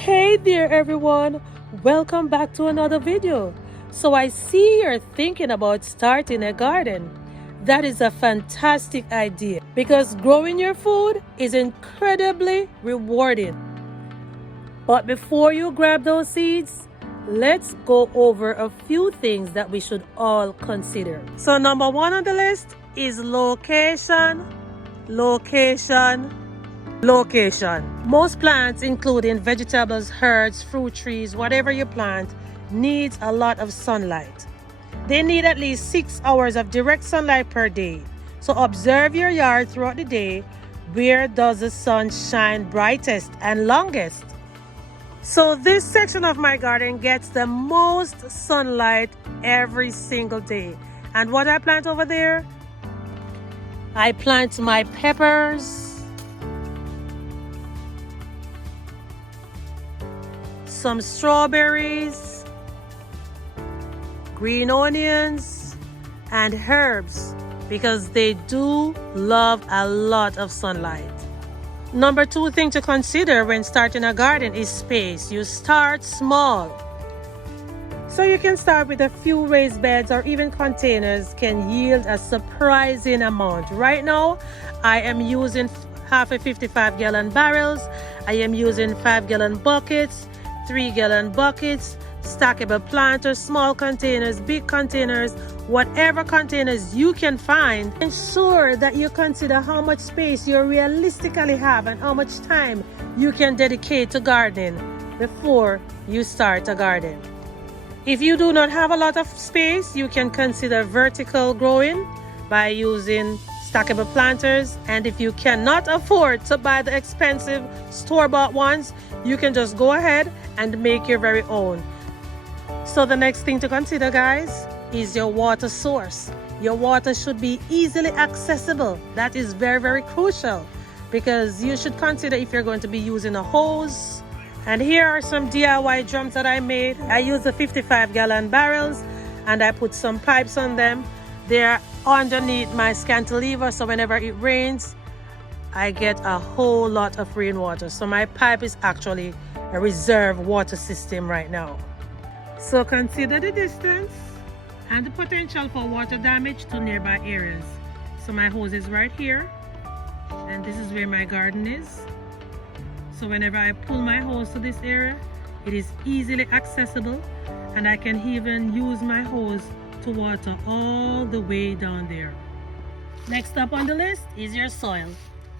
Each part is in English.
Hey there everyone, welcome back to another video. So I see you're thinking about starting a garden. That is a fantastic idea because growing your food is incredibly rewarding. But before you grab those seeds, let's go over a few things that we should all consider. So number one on the list is location. Most plants, including vegetables, herbs, fruit trees, whatever you plant, needs a lot of sunlight. They need at least 6 hours of direct sunlight per day. So observe your yard throughout the day. Where does the sun shine brightest and longest? So this section of my garden gets the most sunlight every single day. And what I plant over there? I plant my peppers, some strawberries, green onions, and herbs because they do love a lot of sunlight. Number two thing to consider when starting a garden is space. You start small. So you can start with a few raised beds or even containers can yield a surprising amount. Right now, I am using half a 55-gallon barrels. I am using 5-gallon buckets, 3-gallon buckets, stackable planters, small containers, big containers, whatever containers you can find. Ensure that you consider how much space you realistically have and how much time you can dedicate to gardening before you start a garden. If you do not have a lot of space, you can consider vertical growing by using stackable planters. And if you cannot afford to buy the expensive store-bought ones, you can just go ahead and make your very own. So the next thing to consider, guys, is your water source. Your water should be easily accessible. That is very, very crucial because you should consider if you're going to be using a hose. And here are some DIY drums that I made. I use the 55-gallon barrels and I put some pipes on them. They're underneath my cantilever, so whenever it rains, I get a whole lot of rainwater. So my pipe is actually a reserve water system right now. So consider the distance and the potential for water damage to nearby areas. So my hose is right here, and this is where my garden is. So whenever I pull my hose to this area, it is easily accessible, and I can even use my hose to water all the way down there. Next up on the list is your soil.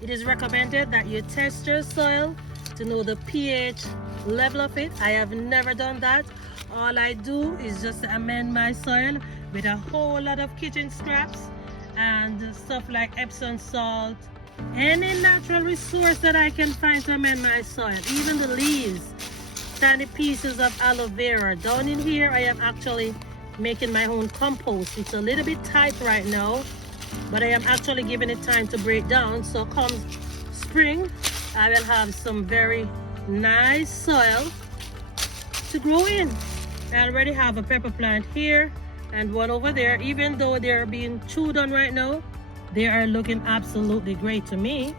It is recommended that you test your soil to know the pH level of it. I have never done that. All I do is just amend my soil with a whole lot of kitchen scraps and stuff like Epsom salt, any natural resource that I can find to amend my soil, even the leaves, tiny pieces of aloe vera. Down in here, I am actually making my own compost. It's a little bit tight right now, but I am actually giving it time to break down. So come spring, I will have some very nice soil to grow in. I already have a pepper plant here and one over there. Even though they're being chewed on right now, they are looking absolutely great to me.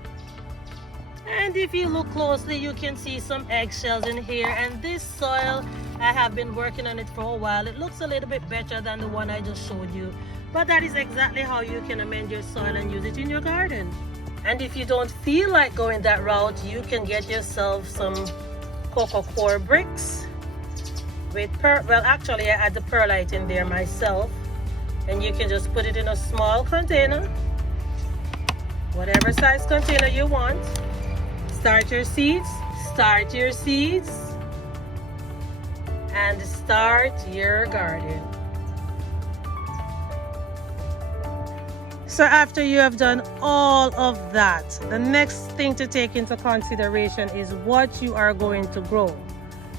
And if you look closely, you can see some eggshells in here. And this soil, I have been working on it for a while. It looks a little bit better than the one I just showed you. But that is exactly how you can amend your soil and use it in your garden. And if you don't feel like going that route, you can get yourself some coco coir bricks with well, actually I add the perlite in there myself, and you can just put it in a small container, whatever size container you want. Start your seeds, and start your garden. So after you have done all of that, the next thing to take into consideration is what you are going to grow.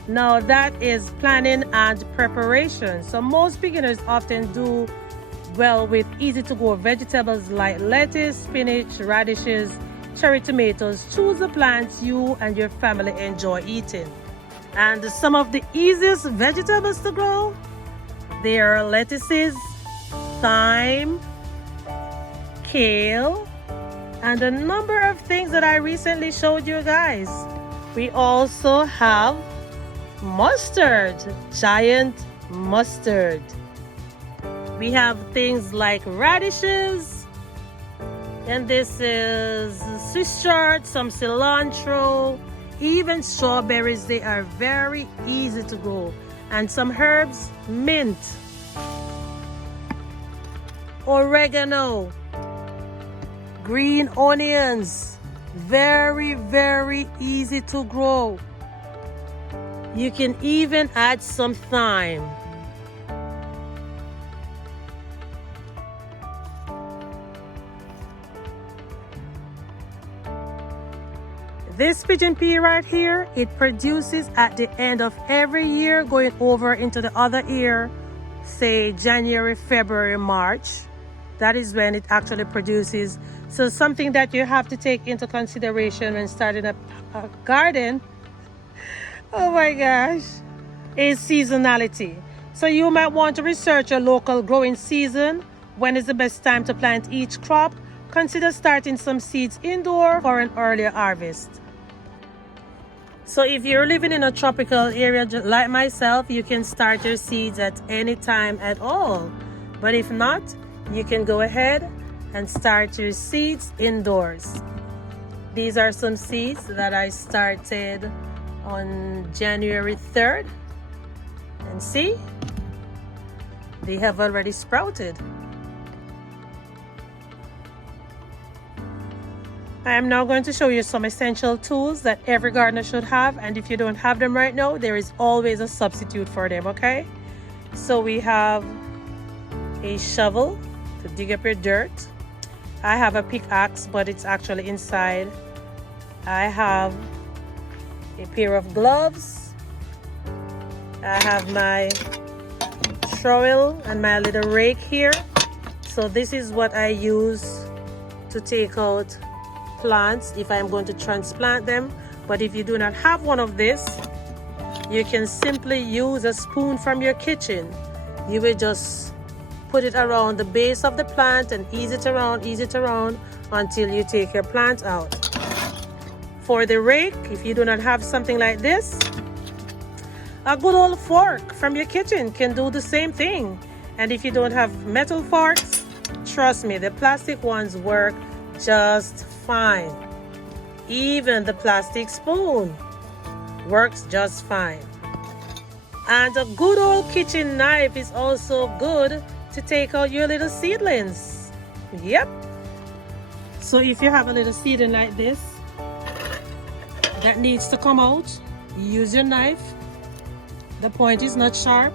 Now that is planning and preparation. So most beginners often do well with easy to grow vegetables like lettuce, spinach, radishes, cherry tomatoes. Choose the plants you and your family enjoy eating. And some of the easiest vegetables to grow, they are lettuces, thyme, kale, and a number of things that I recently showed you guys. We also have mustard, giant mustard. We have things like radishes, and this is Swiss chard, some cilantro, even strawberries. They are very easy to grow. And some herbs, mint, oregano, green onions, very, very easy to grow. You can even add some thyme. This pigeon pea right here, it produces at the end of every year, going over into the other year, say January, February, March. That is when it actually produces. So something that you have to take into consideration when starting a garden, oh my gosh, is seasonality. So you might want to research your local growing season. When is the best time to plant each crop? Consider starting some seeds indoor for an earlier harvest. So if you're living in a tropical area like myself, you can start your seeds at any time at all. But if not, you can go ahead and start your seeds indoors. These are some seeds that I started on January 3rd. And see, they have already sprouted. I am now going to show you some essential tools that every gardener should have, and if you don't have them right now, there is always a substitute for them, okay? So we have a shovel to dig up your dirt. I have a pickaxe, but it's actually inside. I have a pair of gloves. I have my trowel and my little rake here. So this is what I use to take out plants if I'm going to transplant them. But if you do not have one of this, you can simply use a spoon from your kitchen. You will just put it around the base of the plant and ease it around until you take your plant out. For the rake, if you do not have something like this, a good old fork from your kitchen can do the same thing. And if you don't have metal forks, trust me, the plastic ones work just fine. Even the plastic spoon works just fine. And a good old kitchen knife is also good to take out your little seedlings. Yep. So if you have a little seedling like this that needs to come out, use your knife. The point is not sharp.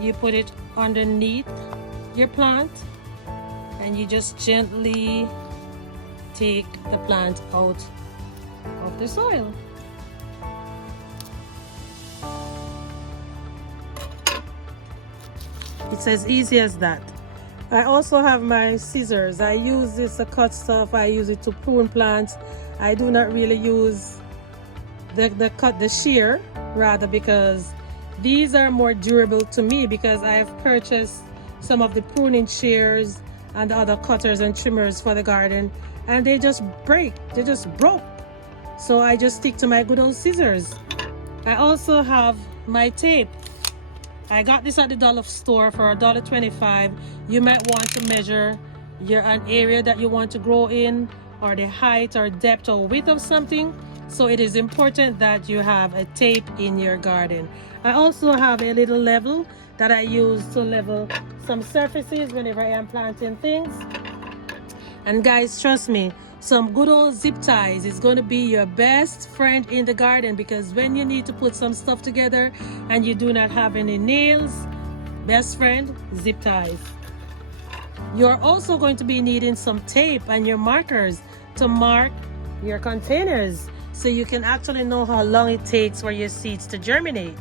You put it underneath your plant and you just gently take the plant out of the soil. It's as easy as that. I also have my scissors. I use this to cut stuff. I use it to prune plants. I do not really use the shear, rather, because these are more durable to me, because I have purchased some of the pruning shears and other cutters and trimmers for the garden, and they just break. They just broke. So I just stick to my good old scissors. I also have my tape. I got this at the dollar store for $1.25. You might want to measure an area that you want to grow in, or the height or depth or width of something. So it is important that you have a tape in your garden. I also have a little level that I use to level some surfaces whenever I am planting things. And guys, trust me, some good old zip ties is going to be your best friend in the garden, because when you need to put some stuff together and you do not have any nails, best friend, zip ties. You're also going to be needing some tape and your markers to mark your containers, so you can actually know how long it takes for your seeds to germinate.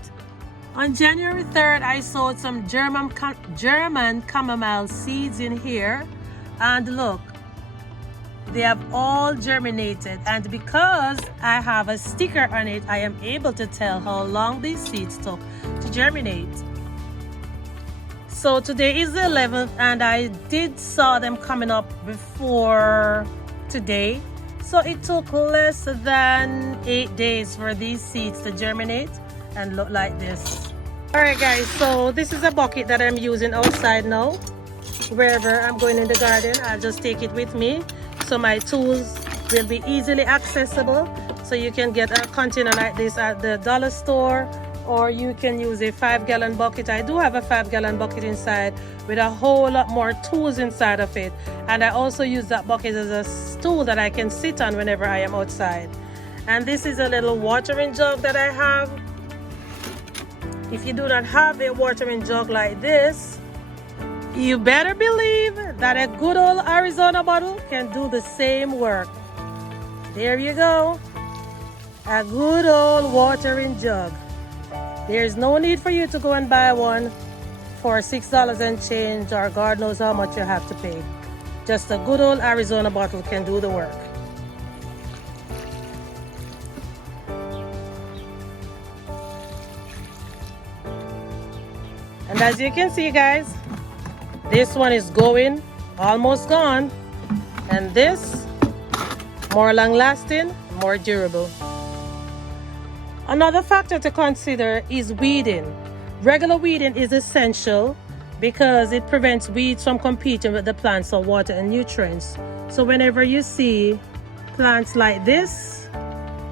On January 3rd, I sowed some German chamomile seeds in here, and look, they have all germinated, and because I have a sticker on it, I am able to tell how long these seeds took to germinate. So today is the 11th, and I did saw them coming up before today. So it took less than 8 days for these seeds to germinate and look like this. Alright guys, so this is a bucket that I'm using outside now. Wherever I'm going in the garden, I'll just take it with me. So my tools will be easily accessible. So you can get a container like this at the dollar store, or you can use a 5-gallon bucket. I do have a 5-gallon bucket inside with a whole lot more tools inside of it. And I also use that bucket as a stool that I can sit on whenever I am outside. And this is a little watering jug that I have. If you do not have a watering jug like this, you better believe that a good old Arizona bottle can do the same work. There you go. A good old watering jug. There's no need for you to go and buy one for $6 and change, or God knows how much you have to pay. Just a good old Arizona bottle can do the work. And as you can see guys, this one is going, almost gone. And this, more long lasting, more durable. Another factor to consider is weeding. Regular weeding is essential because it prevents weeds from competing with the plants for water and nutrients. So whenever you see plants like this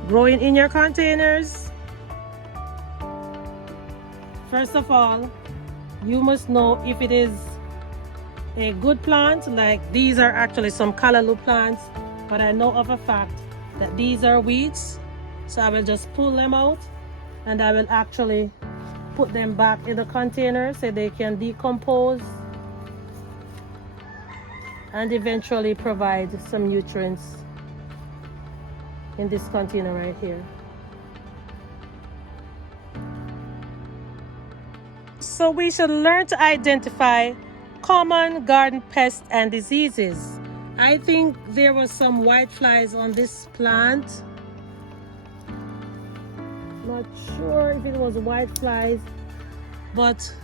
growing in your containers, first of all, you must know if it is a good plant. Like these are actually some callaloo plants, but I know of a fact that these are weeds. So I will just pull them out and I will actually put them back in the container so they can decompose and eventually provide some nutrients in this container right here. So we should learn to identify common garden pests and diseases. I think there was some white flies on this plant. Not sure if it was white flies, but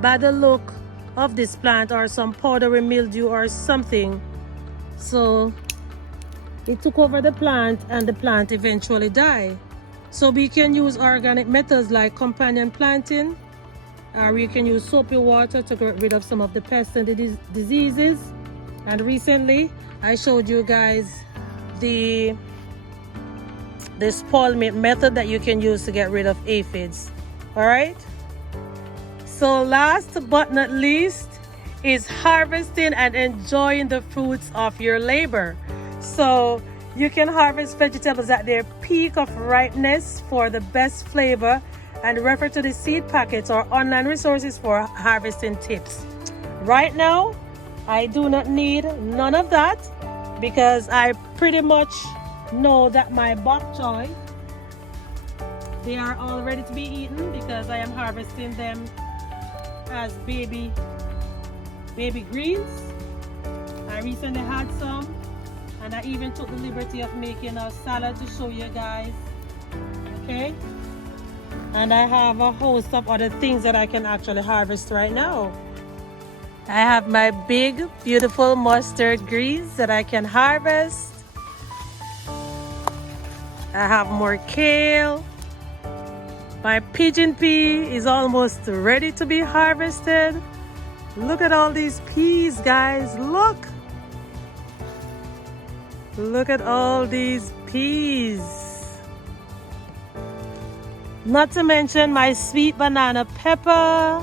by the look of this plant, or some powdery mildew or something. So it took over the plant and the plant eventually died. So we can use organic methods like companion planting, or we can use soapy water to get rid of some of the pests and the diseases. And recently I showed you guys the spoil mate method that you can use to get rid of aphids. All right, so last but not least is harvesting and enjoying the fruits of your labor. So you can harvest vegetables at their peak of ripeness for the best flavor, and refer to the seed packets or online resources for harvesting tips. Right now I do not need none of that because I pretty much know that my bok choy, they are all ready to be eaten because I am harvesting them as baby greens. I recently had some, and I even took the liberty of making a salad to show you guys. Okay, and I have a host of other things that I can actually harvest right now. I have my big beautiful mustard greens that I can harvest. I have more kale. My pigeon pea is almost ready to be harvested. Look at all these peas, guys. Look at all these peas. Not to mention my sweet banana pepper.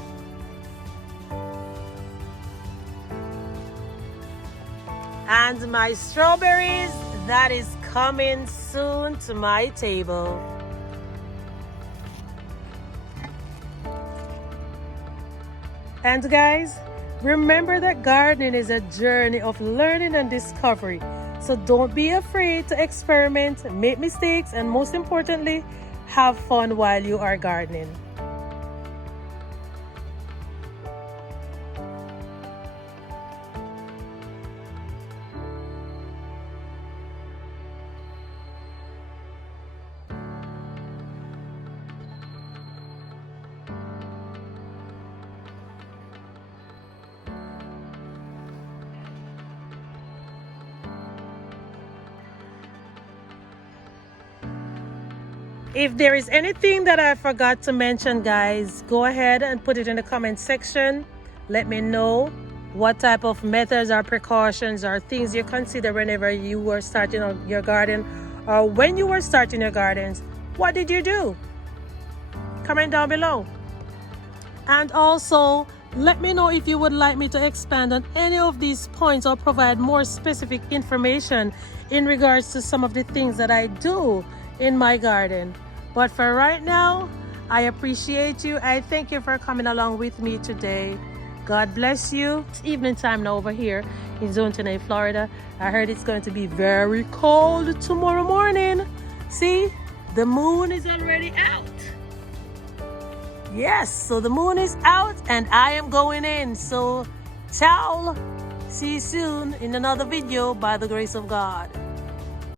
And my strawberries, that is coming soon to my table. And guys, remember that gardening is a journey of learning and discovery. So don't be afraid to experiment, make mistakes, and most importantly, have fun while you are gardening. If there is anything that I forgot to mention, guys, go ahead and put it in the comment section. Let me know what type of methods or precautions or things you consider whenever you were starting your garden, or when you were starting your gardens. What did you do? Comment down below. And also, let me know if you would like me to expand on any of these points or provide more specific information in regards to some of the things that I do in my garden. But for right now, I appreciate you. I thank you for coming along with me today. God bless you. It's evening time now over here in Zone 10A, Florida. I heard it's going to be very cold tomorrow morning. See, the moon is already out. Yes, so the moon is out and I am going in. So, ciao. See you soon in another video by the grace of God.